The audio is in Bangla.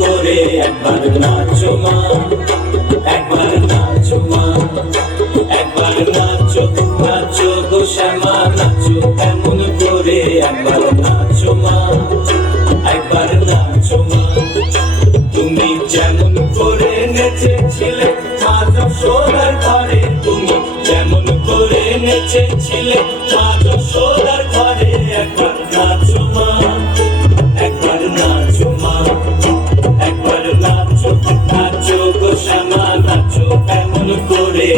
করে? একবার নাচো মা, একবার নাচো মা, একবার নাচো নাচো গো শ্যামা, নাচো এমন করে? একবার নাচো মা, একবার নাচো মা। তুমি যেমন করে নেচেছিলে মা যশোদার ঘরে, তুমি যেমন করে নেচেছিলে মা যশোদার